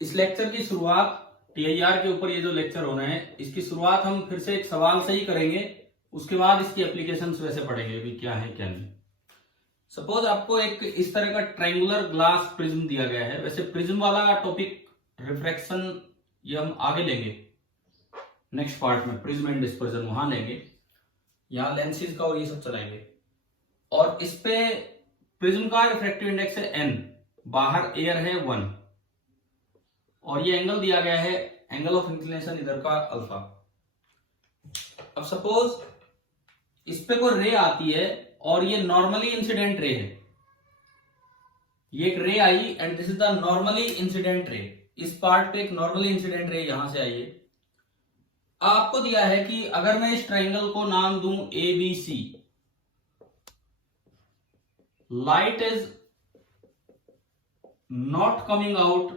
इस लेक्चर की शुरुआत टीआईआर के ऊपर ये जो लेक्चर होना है इसकी शुरुआत हम फिर से एक सवाल से ही करेंगे। उसके बाद इसकी एप्लीकेशंस वैसे पढ़ेंगे भी क्या है क्या नहीं। सपोज आपको एक इस तरह का ट्रायंगुलर ग्लास प्रिज्म दिया गया है। वैसे प्रिज्म वाला टॉपिक रिफ्रैक्शन ये हम आगे लेंगे, नेक्स्ट पार्ट में प्रिज्म एंड डिस्पर्जन वहां लेंगे। यहाँ लेंसेज का और ये सब चलाएंगे। और इस पे प्रिज्म का रिफ्रैक्टिव इंडेक्स है n, बाहर एयर है 1 और ये एंगल दिया गया है एंगल ऑफ इंक्लिनेशन इधर का अल्फा। अब सपोज इस पे कोई रे आती है और ये नॉर्मली इंसिडेंट रे है। ये एक ray I and this is the normally incident ray. इस पार्ट पे एक नॉर्मली इंसिडेंट रे यहां से आई है। आपको दिया है कि अगर मैं इस ट्रायंगल को नाम दूं A B C, light is not coming out,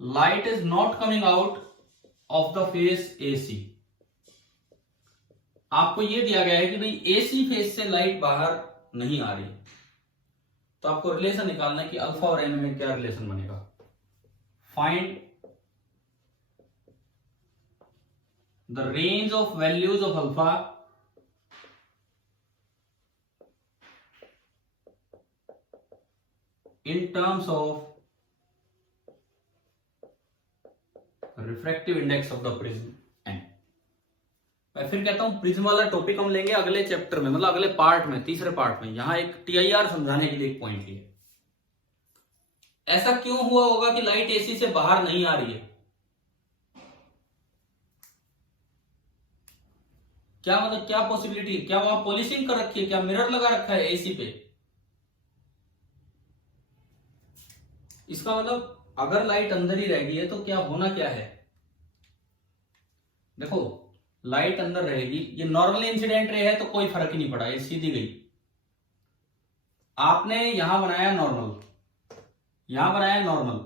light is not coming out of the face AC। आपको यह दिया गया है कि भाई AC फेस से लाइट बाहर नहीं आ रही, तो आपको रिलेशन निकालना है कि अल्फा और एन में क्या रिलेशन बनेगा। Find the range of values of alpha in terms of refractive index of the prism n। मैं फिर कहता हूं प्रिज्म वाला टॉपिक हम लेंगे अगले चैप्टर में, मतलब अगले पार्ट में, तीसरे पार्ट में। यहां एक टीआईआर समझाने के लिए एक पॉइंट लिए। ऐसा क्यों हुआ होगा कि लाइट एसी से बाहर नहीं आ रही है? क्या मतलब, क्या पॉसिबिलिटी? क्या वहां पॉलिशिंग कर रखी है? क्या मिरर लगा रखा है एसी पे? इसका मतलब अगर लाइट अंदर ही रह गई है तो क्या होना क्या है? देखो लाइट अंदर रहेगी, ये नॉर्मली इंसिडेंट रे है तो कोई फर्क ही नहीं पड़ा, ये सीधी गई। आपने यहां बनाया नॉर्मल, यहां बनाया नॉर्मल।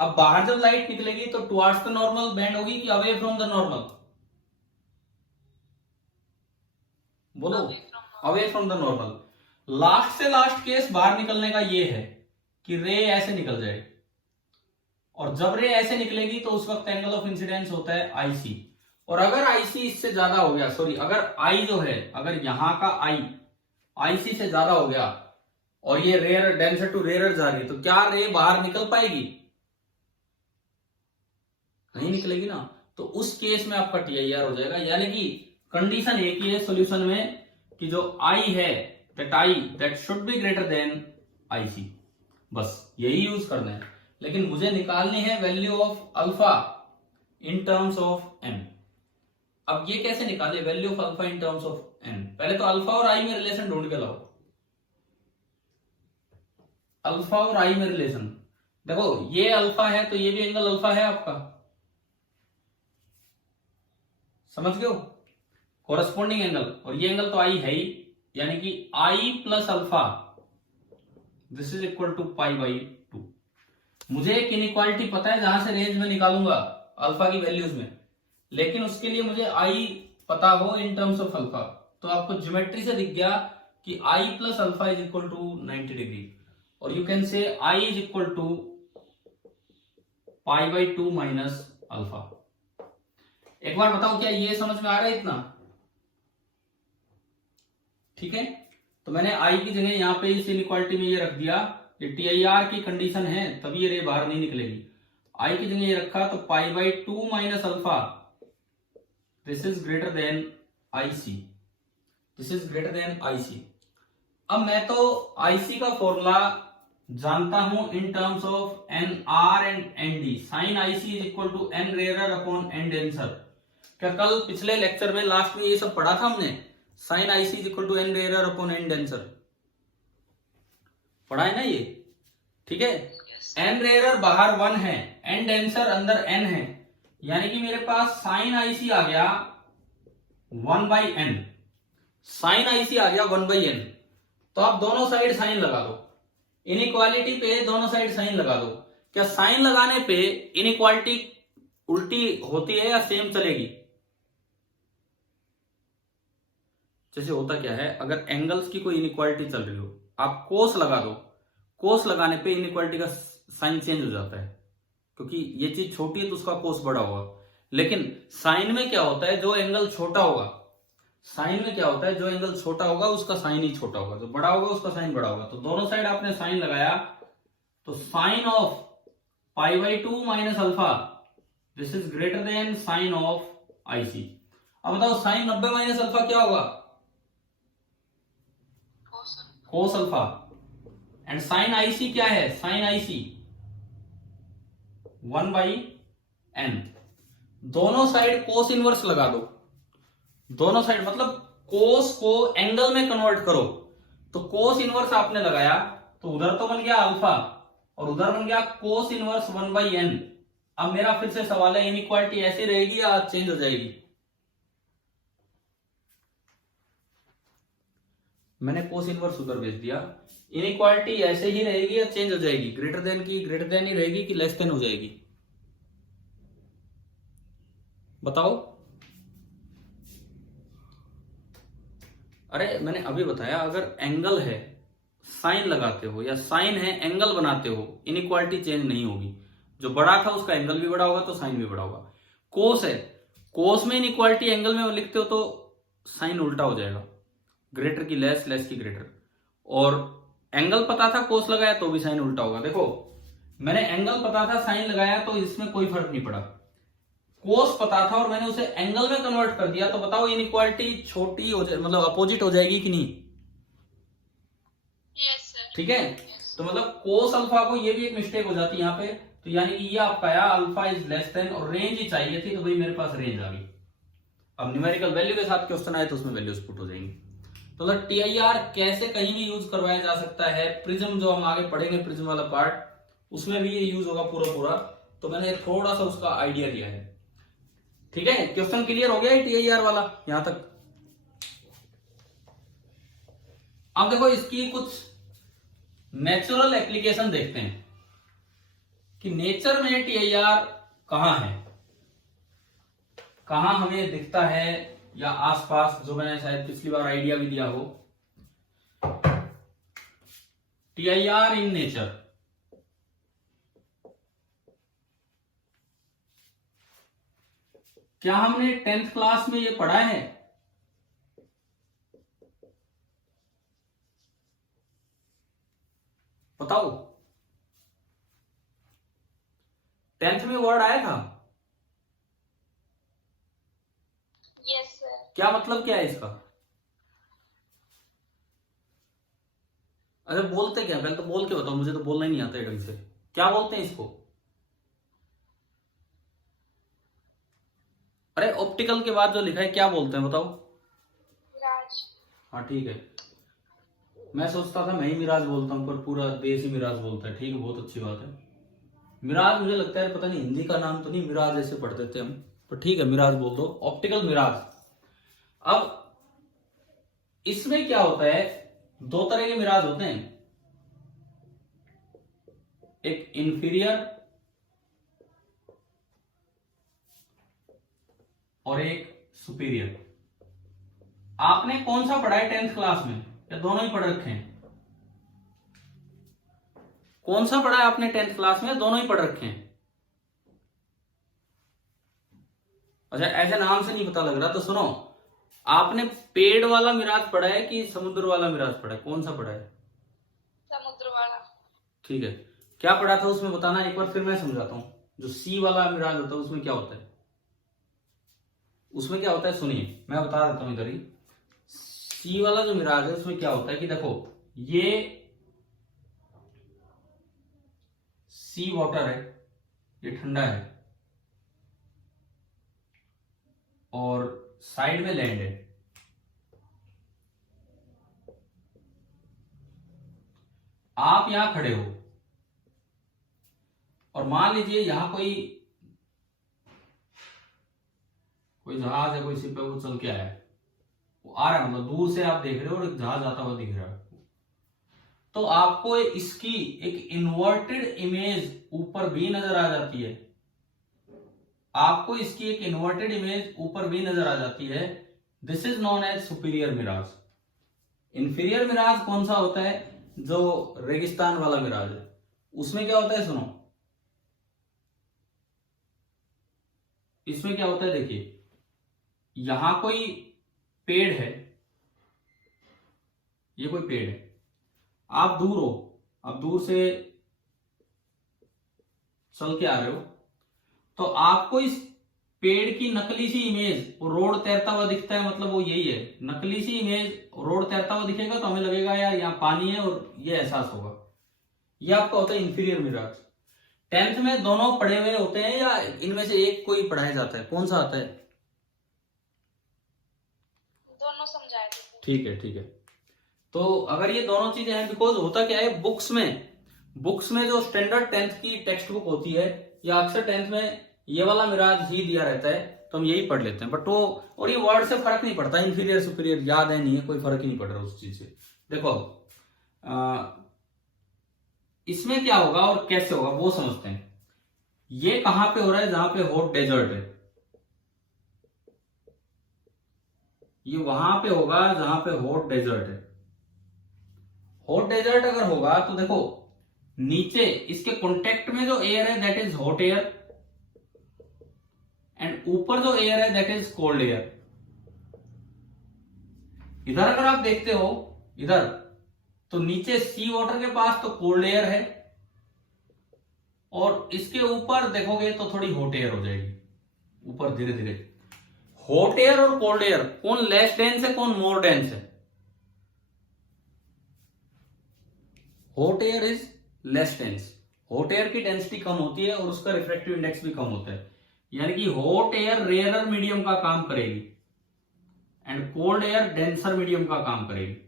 अब बाहर जब लाइट निकलेगी तो टुवर्ड्स द नॉर्मल बेंड होगी कि अवे फ्रॉम द नॉर्मल? बोलो, away from the normal. Last से लास्ट केस बाहर निकलने का ये है कि रे ऐसे निकल जाए, और जब रे ऐसे निकलेगी तो उस वक्त एंगल ऑफ इंसिडेंस होता है आईसी। और अगर आईसी इससे ज्यादा हो गया, सॉरी अगर आई जो है, अगर यहां का आई आईसी से ज्यादा हो गया और ये रेयर डेंसर टू रेयर जा रही है, तो क्या रे बाहर निकल पाएगी? नहीं निकलेगी ना। तो उस केस में आपका टीआईआर हो जाएगा। यानी कि कंडीशन एक ही है सॉल्यूशन में कि जो आई है that should be greater than IC, बस यही यूज करना है। लेकिन मुझे निकालनी है value of alpha in terms of N. अब ये कैसे निकाले value of alpha in terms of N? पहले तो अल्फा और आई में रिलेशन ढूंढ के लाओ। अल्फा और आई में रिलेशन देखो, ये अल्फा है तो ये भी एंगल अल्फा है आपका, समझ गए हो? कोरस्पॉन्डिंग एंगल, और ये एंगल तो आई है ही, यानी कि I plus alpha this is equal to pi by 2। मुझे एक इनइक्वालिटी पता है जहां से रेंज में निकालूंगा अल्फा की वैल्यूज में, लेकिन उसके लिए मुझे आई पता हो इन टर्म्स ऑफ अल्फा। तो आपको ज्योमेट्री से दिख गया कि I plus alpha is equal to 90 degree, और you can say I is equal to pi by 2 minus alpha. एक बार बताओ क्या ये समझ में आ रहा है इतना? ठीक है, तो मैंने आई की जगह यहां पे इस इनइक्वालिटी में ये रख दिया, ये टीआईआर की कंडीशन है तभी ये रे बाहर नहीं निकलेगी। आई की जगह ये रखा तो pi by 2 minus alpha this is greater than IC, this is greater than IC. अब मैं तो आईसी का फॉर्मूला जानता हूं in terms of N R and N D. Sine IC is equal to N rare upon N denser. क्या कल पिछले lecture में लास्ट में ये सब पढ़ा था हमने? Sine IC is equal to N rare upon N denser पढ़ा है ना ये? ठीक है, एन रेयर बाहर 1 है, एन डेंसर अंदर n है, यानी कि मेरे पास साइन आईसी आ गया 1 बाई एन, साइन आईसी आ गया 1 बाई एन। तो आप दोनों साइड साइन लगा दो, इनइक्वालिटी पे दोनों साइड साइन लगा दो। क्या साइन लगाने पे इनइक्वालिटी उल्टी होती है या सेम चलेगी? जैसे होता क्या है, अगर एंगल्स की कोई इनइक्वालिटी चल रही हो, आप कोस लगा दो, कोस लगाने पे इनइक्वालिटी का साइन चेंज हो जाता है, क्योंकि ये चीज छोटी है तो उसका कोस बड़ा होगा। लेकिन साइन में क्या होता है, जो एंगल छोटा होगा, साइन में क्या होता है, जो एंगल छोटा होगा उसका साइन ही छोटा होगा, जो बड़ा होगा उसका साइन बड़ा होगा। तो दोनों साइड आपने साइन लगाया, तो sine of π/2 minus alpha this is greater than sine of IC। अब बताओ साइन 90 माइनस अल्फा क्या होगा, cos alpha. And sine IC क्या है, साइन IC 1/n। दोनों साइड कोस इनवर्स लगा दो, दोनों साइड मतलब कोस को एंगल में कन्वर्ट करो। तो कोस इनवर्स आपने लगाया तो उधर तो बन गया अल्फा और उधर बन गया कोस इनवर्स 1/n। अब मेरा फिर से सवाल है, इनइक्वालिटी ऐसी रहेगी या चेंज हो जाएगी? मैंने कोस इनवर्स उधर भेज दिया, इनइक्वालिटी ऐसे ही रहेगी या चेंज हो जाएगी? ग्रेटर देन की ग्रेटर देन ही रहेगी कि लेस देन हो जाएगी? बताओ। अरे मैंने अभी बताया, अगर एंगल है साइन लगाते हो या साइन है एंगल बनाते हो, इनइक्वालिटी चेंज नहीं होगी। जो बड़ा था उसका एंगल भी बड़ा होगा तो साइन भी बड़ा होगा। कोस है, कोस में इनइक्वालिटी एंगल में लिखते हो तो साइन उल्टा हो जाएगा, ग्रेटर की लेस, लेस की ग्रेटर। और एंगल पता था कोस लगाया तो भी साइन उल्टा होगा। देखो मैंने एंगल पता था साइन लगाया तो इसमें कोई फर्क नहीं पड़ा। कोस पता था और मैंने उसे एंगल में कन्वर्ट कर दिया, तो बताओ इनइक्वालिटी छोटी हो जाए, मतलब अपोजिट हो जाएगी कि नहीं? Yes sir. ठीक है, तो मतलब कोस अल्फा को, ये भी एक मिस्टेक हो जाती है यहाँ पे। तो यानी कि ये आपका आया अल्फा इज लेस देन, और रेंज ही चाहिए थी तो भाई मेरे पास रेंज आ गई। अब न्यूमेरिकल वैल्यू के साथ क्वेश्चन आए तो उसमें वैल्यूज पुट हो जाएंगी। तो मतलब TIR कैसे कहीं भी यूज करवाया जा सकता है, प्रिज्म जो हम आगे पढ़ेंगे, प्रिज्म वाला पार्ट, उसमें भी ये यूज होगा पूरा पूरा। तो मैंने थोड़ा सा उसका आइडिया लिया है। ठीक है, क्वेश्चन क्लियर हो गया है TIR वाला यहां तक? अब देखो इसकी कुछ नेचुरल एप्लीकेशन देखते हैं कि नेचर में TIR कहां है, कहां हमें दिखता है या आसपास, जो मैंने शायद पिछली बार आइडिया भी दिया हो। TIR इन नेचर, क्या हमने 10th क्लास में ये पढ़ा है? बताओ, 10th में वर्ड आया था? Yes sir. क्या मतलब क्या है इसका? अरे बोलते क्या, पहले तो बोल के बताओ, मुझे तो बोलना ही नहीं आता है ढंग से। क्या बोलते हैं इसको? अरे ऑप्टिकल के बाद जो लिखा है क्या बोलते हैं बताओ? मिराज। हाँ ठीक है, मैं सोचता था मैं ही मिराज बोलता हूँ, पर पूरा देश ही मिराज बोलता है। ठीक है, बहुत अच्छी बात है। मिराज मुझे लगता है, पता नहीं हिंदी का नाम तो नहीं, मिराज ऐसे पढ़ते थे हम, पर ठीक है मिराज बोल दो, ऑप्टिकल मिराज। अब इसमें क्या होता है, दो तरह के मिराज होते हैं, एक इंफीरियर और एक सुपीरियर। आपने कौन सा पढ़ा है 10th क्लास में, या दोनों ही पढ़ रखे हैं? कौन सा पढ़ा है आपने 10th क्लास में, दोनों ही पढ़ रखे हैं? अच्छा, ऐसे नाम से नहीं पता लग रहा तो सुनो, आपने पेड़ वाला मिराज पढ़ा है कि समुद्र वाला मिराज पढ़ा है, कौन सा पढ़ा है? समुद्र वाला। ठीक है, क्या पढ़ा था उसमें बताना एक बार, फिर मैं समझाता हूं। जो सी वाला मिराज होता है उसमें क्या होता है, उसमें क्या होता है सुनिए, मैं बता देता हूं इधर ही। सी वाला जो मिराज है उसमें क्या होता है कि देखो, ये सी वाटर है, ये ठंडा है, और साइड में लैंड है। आप यहां खड़े हो और मान लीजिए यहां कोई जहाज है, कोई शिप है, वो चल के आया है, वो आ रहा है, मतलब दूर से आप देख रहे हो और एक जहाज आता हुआ दिख रहा है। तो आपको इसकी एक इन्वर्टेड इमेज ऊपर भी नजर आ जाती है, आपको इसकी एक इन्वर्टेड इमेज ऊपर भी नजर आ जाती है। This is known as superior mirage. Inferior mirage कौन सा होता है, जो रेगिस्तान वाला मिराज है, उसमें क्या होता है सुनो, इसमें क्या होता है देखिए, यहां कोई पेड़ है, ये कोई पेड़ है, आप दूर हो, आप दूर से चल के आ रहे हो, तो आपको इस पेड़ की नकली सी इमेज, वो रोड तैरता हुआ दिखता है, मतलब वो यही है, नकली सी इमेज रोड तैरता हुआ दिखेगा तो हमें लगेगा यार यहाँ पानी है, और ये एहसास होगा। ये आपका होता है इंफीरियर मिराज। 10th में दोनों पढ़े हुए होते हैं या इनमें से एक कोई पढ़ाया जाता है, कौन सा आता है? दोनों समझाए थे। ठीक है, ठीक है। तो अगर ये दोनों चीजें हैं, बिकॉज होता क्या है, बुक्स में जो स्टैंडर्ड 10th की टेक्स्ट बुक होती है, या अक्सर 10th में ये वाला मिराज ही दिया रहता है, तो हम यही पढ़ लेते हैं। बट वो, और ये वर्ड से फर्क नहीं पड़ता, इंफीरियर सुपीरियर याद है नहीं है, कोई फर्क ही नहीं पड़ रहा उस चीज से। देखो इसमें क्या होगा और कैसे होगा वो समझते हैं। ये कहां पे हो रहा है? जहां पे हॉट डेजर्ट है, ये वहां पे होगा जहां पे हॉट डेजर्ट है। हॉट डेजर्ट अगर होगा तो देखो, नीचे इसके कांटेक्ट में जो एयर है that is hot air, and ऊपर जो एयर है दैट इज कोल्ड एयर। इधर अगर आप देखते हो, इधर तो नीचे सी वाटर के पास तो कोल्ड एयर है, और इसके ऊपर देखोगे तो थोड़ी हॉट एयर हो जाएगी ऊपर धीरे धीरे। हॉट एयर और कोल्ड एयर कौन लेस डेंस है, कौन मोर डेंस है? Hot air is less dense. Hot air की डेंसिटी कम होती है और उसका रिफ्रैक्टिव इंडेक्स भी कम होता है, यानी कि हॉट एयर रेयरर मीडियम का काम करेगी, and cold air denser medium का काम करेगी।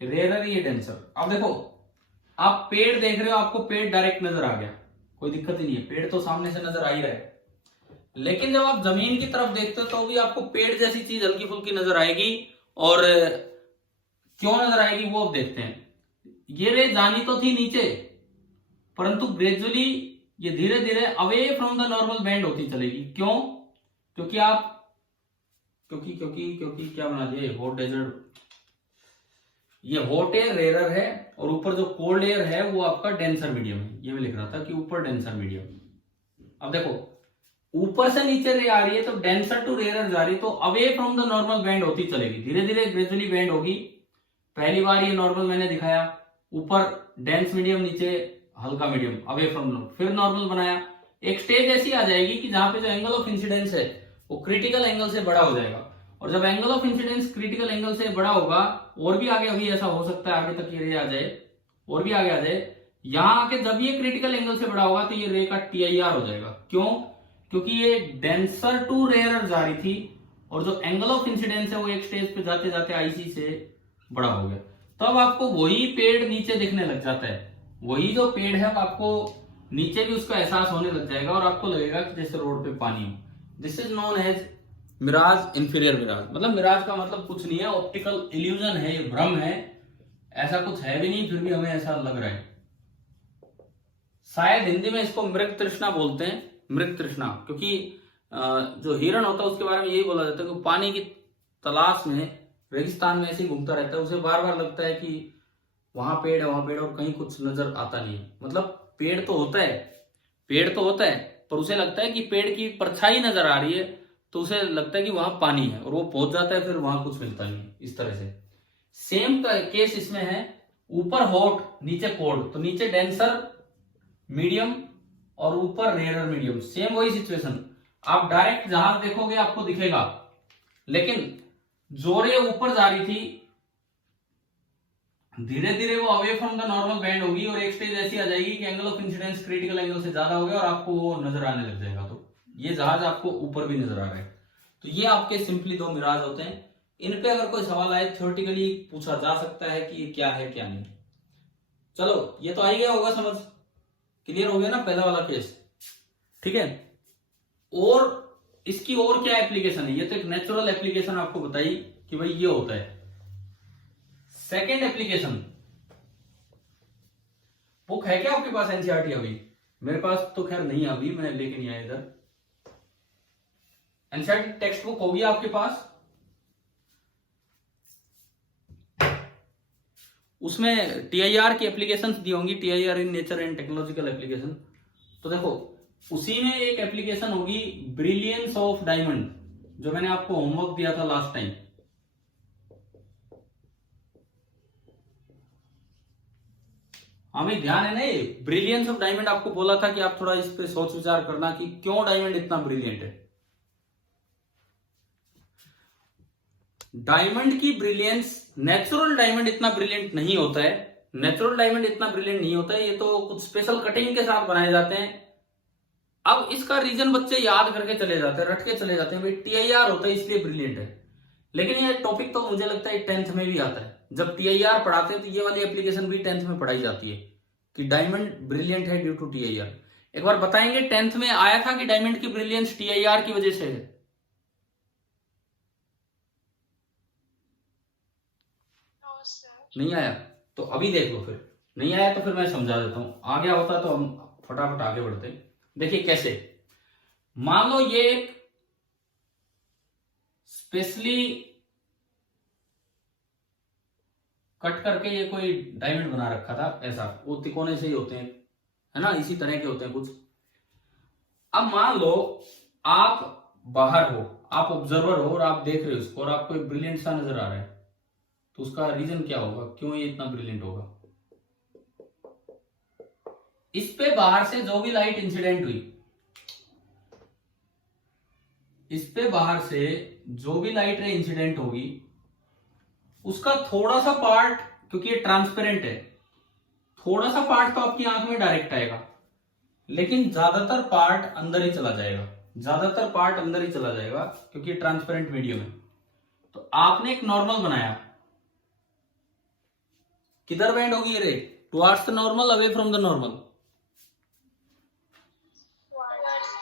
रेयरर ये डेंसर। अब देखो, आप पेड़ देख रहे हो, आपको पेड़ डायरेक्ट नजर आ गया, कोई दिक्कत ही नहीं है, पेड़ तो सामने से नजर आ ही रहा है। लेकिन जब आप जमीन की तरफ देखते हो तो भी आपको पेड़ जैसी चीज हल्की फुल्की नजर आएगी, और क्यों नजर आएगी वो अब देखते हैं। ये रे जानी तो थी नीचे, परंतु ग्रेजुअली ये धीरे धीरे away from the normal band होती चलेगी। क्यों? क्योंकि आप क्योंकि क्योंकि क्योंकि क्या बना दिया, हॉट डेजर्ट, ये हॉट एयर रेयरर है, और ऊपर जो कोल्ड एयर है वो आपका डेंसर मीडियम है। ये मैं लिख रहा था कि ऊपर डेंसर मीडियम। अब देखो, ऊपर से नीचे रे आ रही है तो डेंसर टू रेयरर जा रही है, तो away from the normal band होती चलेगी, धीरे धीरे ग्रेजुअली बैंड होगी। पहली बार ये नॉर्मल मैंने दिखाया, ऊपर डेंस मीडियम, नीचे हल्का मीडियम, अवे फ्रॉम नॉर्मल, फिर नॉर्मल बनाया। एक स्टेज ऐसी आ जाएगी कि जहां पे जो एंगल ऑफ इंसिडेंस है वो क्रिटिकल एंगल से बड़ा हो जाएगा, और जब angle of incidence critical angle से बड़ा होगा, और भी आगे अभी ऐसा हो सकता है, आगे तक ये रे आ जाए, और भी आगे आ जाए, यहां आके जब ये क्रिटिकल एंगल से बड़ा होगा तो ये रे का TIR हो जाएगा। क्यों? क्योंकि ये डेंसर टू रेयरर जा रही थी, और जो एंगल ऑफ इंसिडेंस है वो एक स्टेज पे जाते जाते IC से बड़ा हो गया। तब आपको वही पेड़ नीचे दिखने लग जाता है, वही जो पेड़ है आपको नीचे भी उसका एहसास होने लग जाएगा, और आपको लगेगा कि जैसे रोड पे पानी हो। This is known as mirage, inferior mirage. मतलब मिराज का मतलब कुछ नहीं है, ऑप्टिकल इल्यूजन है, ये भ्रम है, ऐसा कुछ है भी नहीं, फिर भी हमें ऐसा लग रहा है। शायद हिंदी में इसको मृग तृष्णा बोलते हैं, मृग तृष्णा, क्योंकि जो हिरण होता है उसके बारे में यही बोला जाता है कि पानी की तलाश में रेगिस्तान में ऐसे ही घूमता रहता है, उसे बार बार लगता है कि वहां पेड़ है, वहां पेड़, और कहीं कुछ नजर आता नहीं है। मतलब पेड़ तो होता है, पेड़ तो होता है, पर उसे लगता है कि पेड़ की परछाई नजर आ रही है, तो उसे लगता है कि वहां पानी है, और वो पहुंच जाता है, फिर वहां कुछ मिलता नहीं है। इस तरह से सेम केस इसमें है, ऊपर हॉट नीचे कोल्ड, तो नीचे डेंसर मीडियम और ऊपर रेयरर मीडियम, सेम वही सिचुएशन। आप डायरेक्ट जहाज देखोगे आपको दिखेगा, लेकिन जोरे ऊपर जा रही थी, धीरे धीरे वो away from the normal band होगी, और एक स्टेज ऐसी आ जाएगी कि angle of incidence critical angle से ज्यादा हो गया, और आपको वो नजर आने लग जाएगा। तो ये जहाज आपको ऊपर भी नजर आ रहा है। तो ये आपके सिंपली दो मिराज होते हैं। इन पे अगर कोई सवाल आए, थ्योरेटिकली पूछा जा सकता है कि ये क्या है क्या नहीं। चलो, ये तो आ ही गया होगा समझ, क्लियर हो गया ना पहला वाला केस, ठीक है। और इसकी और क्या एप्लीकेशन है? ये तो एक नेचुरल एप्लीकेशन आपको बताई कि भाई ये होता है। सेकेंड एप्लीकेशन, बुक है क्या आपके पास एनसीईआरटी अभी? मेरे पास तो खैर नहीं है अभी, मैं लेके नहीं आया इधर। एनसीईआरटी टेक्स्ट बुक होगी आपके पास? उसमें TIR की एप्लीकेशंस दी होंगी, TIR in nature and technological application. तो देखो उसी में एक एप्लीकेशन होगी ब्रिलियंस ऑफ डायमंड, जो मैंने आपको होमवर्क दिया था लास्ट टाइम। हमें ध्यान है ना, ये ब्रिलियंस ऑफ डायमंड आपको बोला था कि आप थोड़ा इस पे सोच विचार करना कि क्यों डायमंड इतना ब्रिलियंट है। डायमंड की ब्रिलियंस, नेचुरल डायमंड इतना ब्रिलियंट नहीं होता है, नेचुरल डायमंड इतना ब्रिलियंट नहीं होता है, ये तो कुछ स्पेशल कटिंग के साथ बनाए जाते हैं। अब इसका रीजन बच्चे याद करके चले जाते हैं, रट के चले जाते हैं, भाई TIR होता है इसलिए ब्रिलियंट है। लेकिन ये टॉपिक तो मुझे लगता है 10th में भी आता है, जब TIR पढ़ाते हैं तो ये वाली एप्लीकेशन भी 10th में पढ़ाई जाती है कि डायमंड ब्रिलियंट है ड्यू टू TIR। एक बार बताएंगे 10th में आया था कि डायमंड की ब्रिलियंस TIR की वजह से है? No sir. नहीं आया? तो अभी देख लो, फिर नहीं आया तो फिर मैं समझा देता हूं, आ गया होता तो हम फटाफट आगे बढ़ते। देखिए कैसे, मान लो ये एक स्पेशली कट करके ये कोई डायमंड बना रखा था, ऐसा वो तिकोने से ही होते हैं, है ना, इसी तरह के होते हैं कुछ। अब मान लो आप बाहर हो, आप ऑब्जर्वर हो और आप देख रहे हो इसको और आपको एक ब्रिलियंट सा नजर आ रहा है, तो उसका रीजन क्या होगा, क्यों ये इतना ब्रिलियंट होगा? इस पे बाहर से जो भी लाइट इंसिडेंट हुई, इस पे बाहर से जो भी लाइट रे इंसिडेंट होगी, उसका थोड़ा सा पार्ट, क्योंकि ये ट्रांसपेरेंट है, थोड़ा सा पार्ट तो आपकी आंख में डायरेक्ट आएगा, लेकिन ज्यादातर पार्ट अंदर ही चला जाएगा, ज्यादातर पार्ट अंदर ही चला जाएगा क्योंकि ये ट्रांसपेरेंट मीडियम है। तो आपने एक नॉर्मल बनाया, किधर बेंड होगी ये रे? Towards the normal, away from the normal?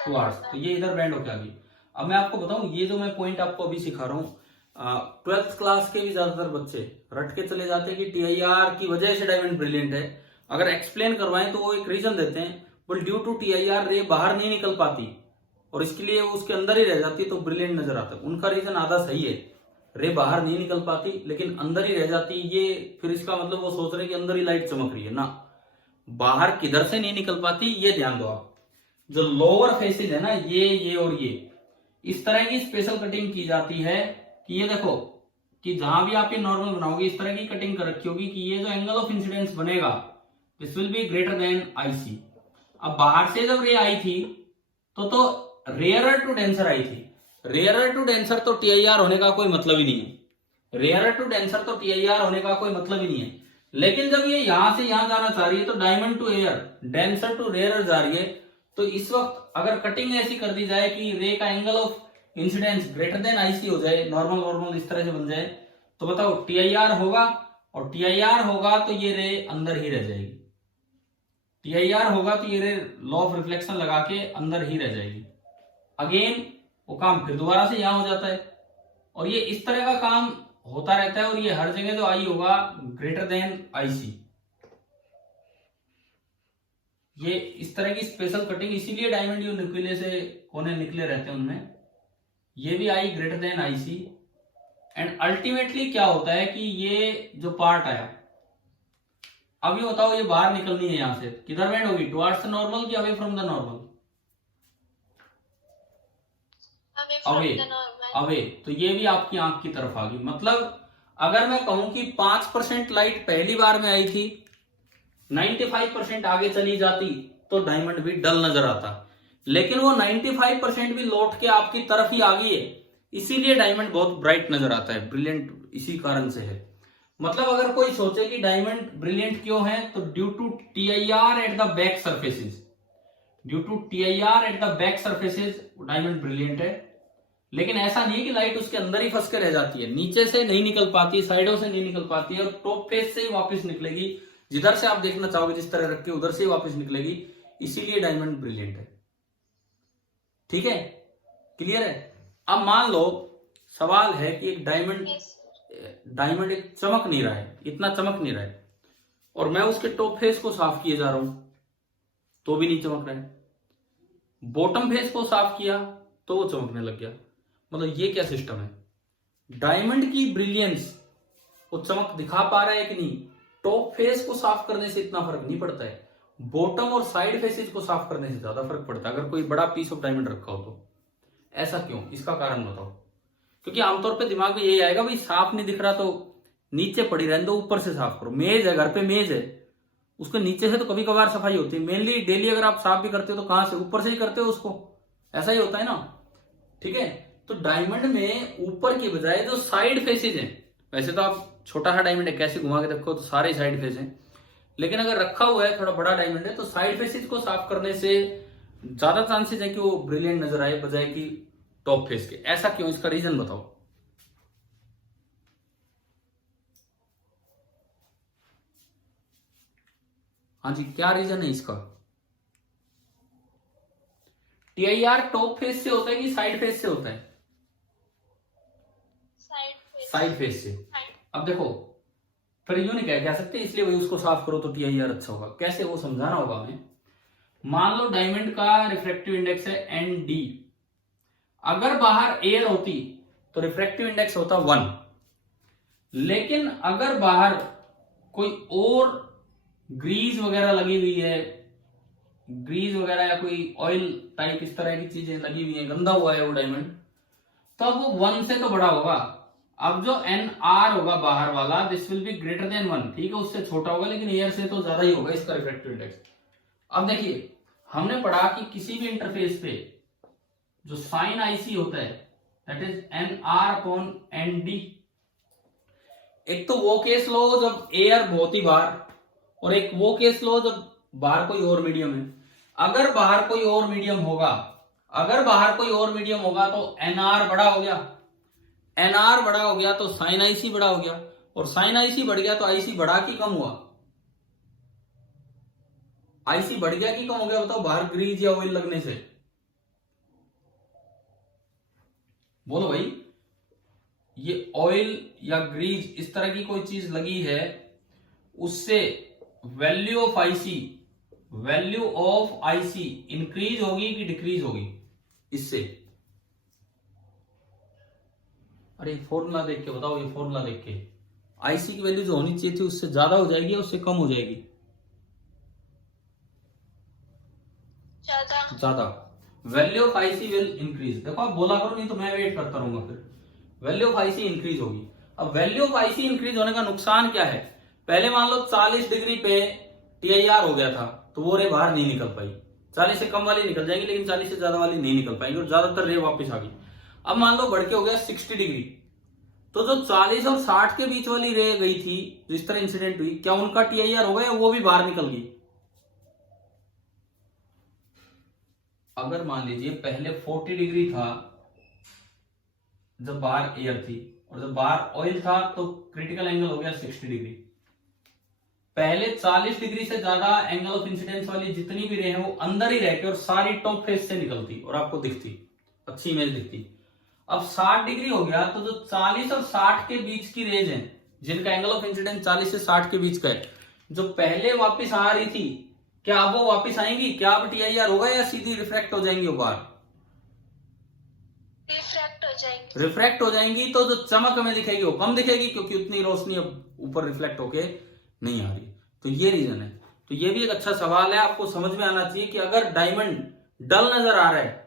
Towards. तो ये इधर बेंड होकर आ गई। अब मैं आपको बताऊं, ये जो मैं पॉइंट आपको अभी सिखा रहा हूं, 12th क्लास के भी ज्यादातर बच्चे रट के चले जाते हैं कि TIR की वजह से डायमंड ब्रिलियंट है। अगर एक्सप्लेन करवाएं तो वो एक रीजन देते हैं, बोल ड्यू टू TIR रे बाहर नहीं निकल पाती और इसके लिए वो उसके अंदर ही रह जाती तो ब्रिलियंट नजर आता। उनका रीजन आधा सही है, रे बाहर नहीं निकल पाती लेकिन अंदर ही रह जाती, ये फिर इसका मतलब वो सोच रहे कि अंदर ही लाइट चमक रही है ना, बाहर किधर से नहीं निकल पाती। ये ध्यान दो आप, जो लोअर फेसेज है ना, ये और ये, इस तरह की स्पेशल कटिंग की जाती है कि ये देखो कि जहां भी आप ये नॉर्मल बनाओगे इस तरह की कटिंग कर रखी होगी कि ये जो एंगल ऑफ इंसिडेंस बनेगा this will be greater than IC। अब बाहर से जब रे आई थी तो रेयरर टू डेंसर आई थी, रेयरर टू डेंसर तो TIR होने का कोई मतलब ही नहीं है, रेयरर टू डेंसर तो TIR होने का कोई मतलब ही नहीं है। लेकिन जब ये यहां से यहां जाना चाह रही है तो diamond to air, denser to rarer जा रही है, तो इस वक्त अगर कटिंग ऐसी कर दी जाए कि रे का angle of incidence greater than IC हो जाए, नॉर्मल नॉर्मल इस तरह से बन जाए, तो बताओ TIR होगा, और TIR होगा तो ये रे अंदर ही रह जाएगी, TIR होगा तो ये रे लॉ ऑफ रिफ्लेक्शन लगा के अंदर ही रह जाएगी। अगेन वो काम फिर दोबारा से यहां हो जाता है, और ये इस तरह का काम होता रहता है, और ये हर जगह तो आई होगा ग्रेटर देन IC। ये इस तरह की स्पेशल कटिंग, इसीलिए डायमंड यू न्यूक्लियस से कोने निकले रहते हैं उनमें, ये भी I greater than IC। And ultimately क्या होता है कि ये जो पार्ट आया, अब ये बताओ ये बाहर निकलनी है यहां से, किधर बेंड होगी, टुवार्ड्स द नॉर्मल की away from the normal? Away, away. तो ये भी आपकी आंख की तरफ आ गई। मतलब अगर मैं कहूं कि 5% लाइट पहली बार में आई थी, 95% आगे चली जाती तो डायमंड भी डल नजर आता, लेकिन वो 95% भी लौट के आपकी तरफ ही आ गई है, इसीलिए डायमंड बहुत ब्राइट नजर आता है, ब्रिलियंट इसी कारण से है। मतलब अगर कोई सोचे कि डायमंड ब्रिलियंट क्यों है, तो due to TIR at the back surfaces, due to TIR at the back surfaces diamond brilliant है। लेकिन ऐसा नहीं है कि लाइट उसके अंदर ही फंस के रह जाती है, नीचे से नहीं निकल पाती, साइडों से नहीं निकल पाती है, और टॉप फेस से ही वापस निकलेगी, जिधर से आप देखना चाहोगे जिस तरह रख के उधर से ही वापस निकलेगी, इसीलिए डायमंड ब्रिलियंट है। ठीक है, क्लियर है? अब मान लो सवाल है कि एक डायमंड एक चमक नहीं रहा है, इतना चमक नहीं रहा है, और मैं उसके टॉप फेस को साफ किए जा रहा हूं तो भी नहीं चमक रहा है, बॉटम फेस को साफ किया तो वो चमकने लग गया। मतलब ये क्या सिस्टम है? डायमंड की ब्रिलियंस वो चमक दिखा पा रहा है कि नहीं? टॉप फेस को साफ करने से इतना फर्क नहीं पड़ता है, बॉटम और साइड फेसेस को साफ करने से ज्यादा फर्क पड़ता है अगर कोई बड़ा पीस ऑफ डायमंड रखा हो तो। ऐसा क्यों, इसका कारण बताओ। क्योंकि आमतौर पे दिमाग में यही आएगा भाई साफ नहीं दिख रहा तो नीचे पड़ी रहने दो, ऊपर से साफ करो। मेज है, घर पे मेज है, उसको नीचे से तो कभी कभार सफाई होती है, मेनली डेली अगर आप साफ भी करते हो तो कहां से, ऊपर से ही करते हो उसको, ऐसा ही होता है ना। ठीक है, तो डायमंड में ऊपर की बजाय जो साइड फेसेज हैं, वैसे तो आप छोटा सा डायमंड है कैसे घुमा के देखो तो सारे साइड फेस हैं, लेकिन अगर रखा हुआ है थोड़ा बड़ा डायमंड है तो साइड फेसेज को साफ करने से ज्यादा चांसेस है कि वो ब्रिलियंट नजर आए बजाय कि टॉप फेस के। ऐसा क्यों, इसका रीजन बताओ। हाँ जी, क्या रीजन है इसका। टीआईआर टॉप फेस से होता है कि साइड फेस से होता है। साइड फेस से। अब देखो फिर यूं नहीं कह सकते इसलिए वही उसको साफ करो तो टीआईआर अच्छा होगा, कैसे वो समझाना होगा हमें। मान लो डायमंड का रिफ्रैक्टिव इंडेक्स है एन डी, अगर बाहर एयर होती तो रिफ्रैक्टिव इंडेक्स होता 1, लेकिन अगर बाहर कोई और ग्रीज वगैरह लगी हुई है, ग्रीज वगैरह या कोई ऑयल टाइप इस तरह की चीजें लगी हुई है, गंदा हुआ है वो डायमंड, तब वो 1 से तो बड़ा होगा। अब जो एन आर होगा बाहर वाला, this will be greater then 1, ठीक है, उससे छोटा होगा, लेकिन एयर से तो ज्यादा ही होगा इसका रिफ्रैक्टिव इंडेक्स। अब देखिए हमने पढ़ा कि किसी भी इंटरफेस पे जो साइन आईसी होता है that is N R upon N D. एक तो वो केस लो जब एयर बहुत ही बाहर, और एक वो केस लो जब बाहर कोई और मीडियम है। अगर बाहर कोई और मीडियम होगा, अगर बाहर कोई और मीडियम होगा तो एनआर बड़ा हो गया, एनआर बड़ा हो गया तो साइन आईसी बड़ा हो गया, और साइन आईसी बढ़ गया तो आईसी बढ़ा कि कम हुआ, आईसी बढ़ गया कि कम हो गया, बताओ बाहर ग्रीज या ऑयल लगने से। बोलो भाई, ये ऑयल या ग्रीज इस तरह की कोई चीज लगी है, उससे value of IC, value of IC increase होगी कि डिक्रीज होगी इससे। अरे फॉर्मूला देख के बताओ, ये फॉर्मूला देख के आईसी की वैल्यू जो होनी चाहिए थी उससे ज्यादा हो जाएगी या उससे कम हो जाएगी। ज्यादा। Value of IC will increase. देखो आप बोला करो नहीं तो मैं वेट करता रहूंगा, फिर वैल्यू ऑफ आईसी इंक्रीज होगी। अब वैल्यू ऑफ आईसी इंक्रीज होने का नुकसान क्या है, पहले मान लो 40 डिग्री पे टीआईआर हो गया था तो वो रे बाहर नहीं निकल पाई, 40 से कम वाली निकल जाएगी लेकिन 40 से ज्यादा वाली नहीं निकल पाएंगी और ज्यादातर रे वापस आ गई। अब मान लो बढ़ के हो गया 60 डिग्री, तो जो 40 और 60 के बीच वाली रे गई थी जो इस तरह इंसिडेंट हुई, क्या उनका टीआईआर हो गया या वो भी बाहर निकल गई। अगर मान लीजिए पहले 40 डिग्री था जब बाहर एयर थी, और जब बाहर ऑयल था तो क्रिटिकल एंगल हो गया 60 डिग्री। पहले 40 डिग्री से ज्यादा एंगल ऑफ इंसिडेंस वाली जितनी भी रे है वो अंदर ही रह के और सारी टॉप फेस से निकलती और आपको दिखती, अच्छी इमेज दिखती। अब 60 डिग्री हो गया तो जो 40 और 60 के बीच की रेंज है, जिनका एंगल ऑफ इंसिडेंस 40 से 60 के बीच का है, जो पहले वापस आ रही थी, क्या अब वो वापस आएंगी, क्या अब टीआईआर होगा या सीधी रिफ्रैक्ट हो जाएंगी वो बाहर। रिफ्रैक्ट हो जाएंगी तो जो चमक हमें दिखेगी वो कम दिखेगी क्योंकि उतनी रोशनी अब ऊपर रिफ्लेक्ट होके नहीं आ रही। तो ये रीजन है। तो ये भी एक अच्छा सवाल है, आपको समझ में आना चाहिए कि अगर डायमंड डल नजर आ रहा है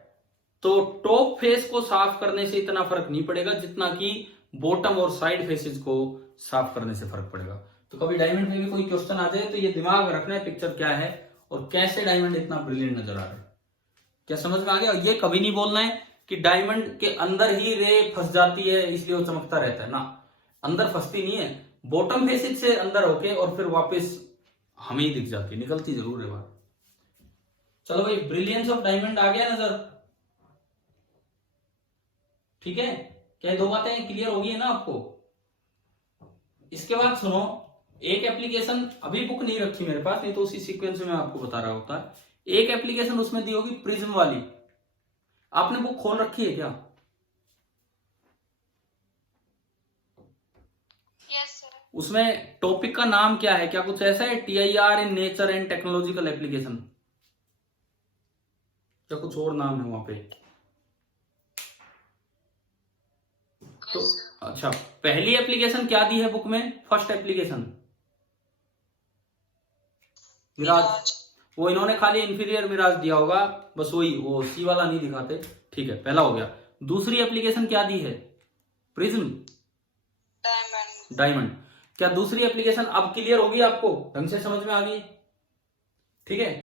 तो टॉप फेस को साफ करने से इतना फर्क नहीं पड़ेगा जितना कि बॉटम और साइड फेसेस को साफ करने से फर्क पड़ेगा। तो कभी डायमंड में भी कोई क्वेश्चन आ जाए तो ये दिमाग में रखना है पिक्चर क्या है और कैसे डायमंड इतना ब्रिलियंट नजर आ रहा है। क्या समझ में आ गया। ये कभी नहीं बोलना है कि डायमंड के अंदर ही रे फंस जाती है इसलिए वो चमकता रहता है ना, अंदर फंसती नहीं है, बॉटम फेसेज से अंदर होके और फिर वापस हमें ही दिख जाती, निकलती जरूर है बाहर। चलो भाई, ब्रिलियंस ऑफ डायमंड आ गया नजर, ठीक है। क्या दो बातें क्लियर होगी है ना आपको। इसके बाद सुनो, एक एप्लीकेशन अभी बुक नहीं रखी मेरे पास, नहीं तो उसी सीक्वेंस में आपको बता रहा होता। एक एप्लीकेशन उसमें दी होगी प्रिज्म वाली, आपने बुक खोल रखी है क्या। Yes sir. उसमें टॉपिक का नाम क्या है, क्या कुछ ऐसा है, TIR in nature and technological application, क्या कुछ और नाम है वहां पे। तो अच्छा, पहली एप्लीकेशन क्या दी है बुक में, फर्स्ट एप्लीकेशन मिराज, वो इन्होंने खाली इंफीरियर मिराज दिया होगा, बस वही, वो सी वाला नहीं दिखाते। ठीक है, पहला हो गया। दूसरी एप्लीकेशन क्या दी है? Prism diamond. डायमंड। क्या दूसरी एप्लीकेशन अब क्लियर होगी? आपको ढंग से समझ में आ गई? ठीक है।